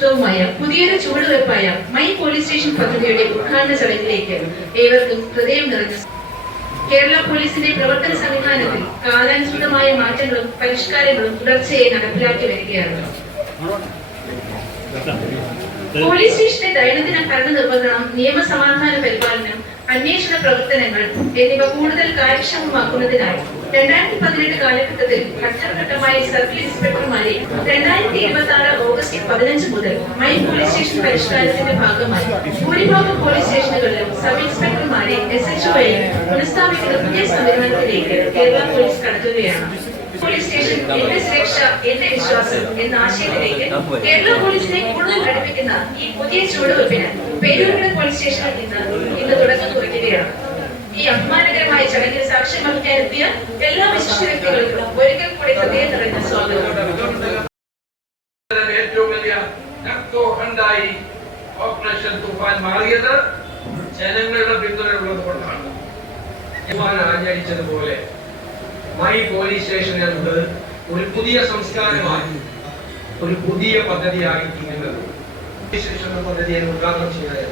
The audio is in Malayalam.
അധിഷ്ഠിതവുമായ പുതിയൊരു ചുവടുവയ്പായ മൈ പോലീസ് സ്റ്റേഷൻ പദ്ധതിയുടെ ഉദ്ഘാടന ചടങ്ങിലേക്ക് ഏവർക്കും ഹൃദയം നിറഞ്ഞു. കേരള പോലീസിന്റെ പ്രവർത്തന സംവിധാനത്തിൽ കാലാനുസൃതമായ മാറ്റങ്ങളും പരിഷ്കാരങ്ങളും തുടർച്ചയായി നടപ്പിലാക്കി വരികയാണ്. പോലീസ് സ്റ്റേഷന്റെ ദൈനംദിന ഭരണ നിർവഹണം, നിയമസമാധാന പരിപാലനം, അന്വേഷണ പ്രവർത്തനങ്ങൾ എന്നിവ കൂടുതൽ കാര്യക്ഷമമാക്കുന്നതിനായി 2018 കാലഘട്ടത്തിൽ ഘട്ടഘട്ടമായി സർക്കിൾ ഇൻസ്പെക്ടർമാരെ 2026 ഓഗസ്റ്റ് 15 മുതൽ മൈ പോലീസ് സ്റ്റേഷൻ പരിഷ്കാരത്തിന്റെ ഭാഗമായി ഭൂരിഭാഗം പോലീസ് സ്റ്റേഷനുകളിലും സബ് ഇൻസ്പെക്ടർമാരെ SHO-യെ പുനഃസ്ഥാപിക്കുന്ന പുതിയ സംവിധാനത്തിലേക്ക് കേരള പോലീസ് കടക്കുകയാണ്. പോലീസ് സ്റ്റേഷൻ എന്റെ സുരക്ഷ എന്റെ വിശ്വാസം എന്ന ആശയത്തിലേക്ക് കേരള പോലീസിനെ കൂടുതൽ അടുപ്പിക്കുന്ന ഈ പുതിയ ചുവടുവയ്പിന് പേരൂർക്കട പോലീസ് സ്റ്റേഷനിൽ ഇന്ന് തുടക്കം കുറിക്കുകയാണ്. ഈ അഭിമാനകരമായ ചടങ്ങിൽ സാക്ഷ്യം വഹിക്കാനെത്തിയ എല്ലാ വിശിഷ്ട വ്യക്തികൾക്കും ഒരിക്കൽ കൂടി ഹൃദയം നിറഞ്ഞ സ്വാഗതം. ഏറ്റവും വലിയ രക്തോഹണ്ടായി ഓപ്പറേഷൻ തൂഫാൻ മാറിയത് ജനങ്ങളുടെ പിന്തുണയുള്ളത് കൊണ്ടാണ്. ആചരിച്ചതുപോലെ മൈ പോലീസ് സ്റ്റേഷൻ എന്നത് ഒരു പുതിയ സംസ്കാരമായി, ഒരു പുതിയ പദ്ധതിയായി തീരുന്നത്. പോലീസ് സ്റ്റേഷൻ പദ്ധതിയെ ഉദ്ഘാടനം ചെയ്തത്